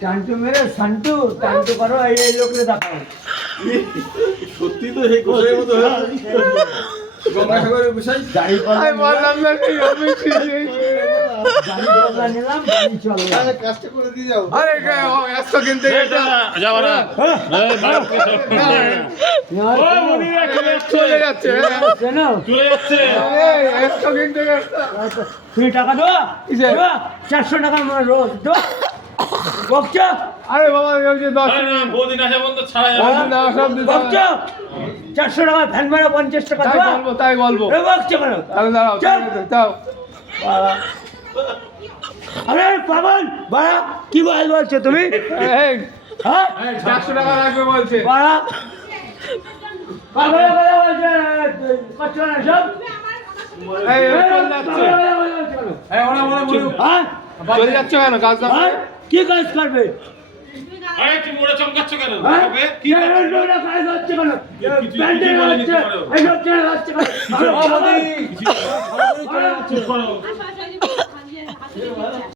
টান্টু মেরে সান্টু টান্টু করো এই লোকরে দেখাও সত্যি তো সেই কোষের মতো গঙ্গাসাগরের বিষয় গাড়ি পাল্লা নিলাম গাড়ি চলো কাজটা করে দিয়ে যাও আরে একশো কিনতে গেছে যাও না চলে যাচ্ছে জানো চলে যাচ্ছে একশো কিনতে গেছে তুমি টাকা দেবো কিসে? 400 টাকা আমার রোজ দেবো বকছো আরে বাবা বলছে 10 আরে না বহুদিন আসা বন্ধ ছাড়া যাবে বলছি না সব দিতে হবে। বকছো 400 টাকা ফ্যান ভাড়া 50 টাকা তাই দেবো বলবো তাই বলবো এ বকছো কেন তাহলে দাঁড়াও চল। যাও বাবা। আরে পাগল বাড়া কি বলছো তুমি এই হ্যাঁ 400 টাকা লাগবে বলছে বাড়া পাগল কথা বলছে কষ্ট না সব এই চলে যাচ্ছে এই ওরা বলো হ্যাঁ চলে যাচ্ছে কেন কাজ না হ্যাঁ কি কাজ করবে আরে তুমি ওরা চমকাচ্ছ কেন হ্যাঁ তবে কি কাজ হচ্ছে কেন কিছু প্যান্টে বলেনি হচ্ছে তোমারও। এইসব ছেড়ে হচ্ছে কেন চুপ করো আচ্ছা